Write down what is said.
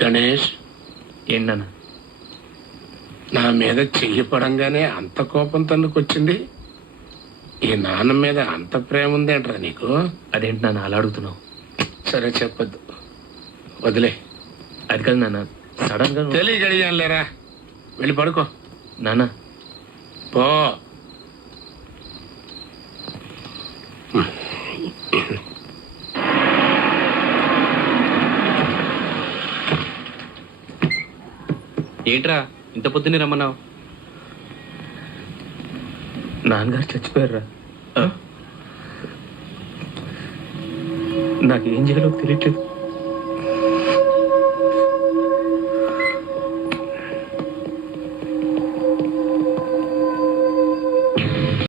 గణేష్, ఏంటన్నా? నా మీద చెయ్యి పడంగానే అంత కోపం తన్నుకొచ్చింది. ఈ నాన్న మీద అంత ప్రేమ ఉందేంట్రా నీకు? అదేంటి నాన్న అలా అడుగుతున్నావు? సరే చెప్పొద్దు, వదిలే. అది కాదు నాన్న, సడన్ గా తెలియగలిగాను లేరా. వెళ్ళి పడుకో నాన్న. పో. ఏంట్రా ఇంత పొద్దున్నే రమ్మన్నావు? నాన్నగారు చచ్చిపోయారా? నాకేం చేయాలో తెలియట్లేదు.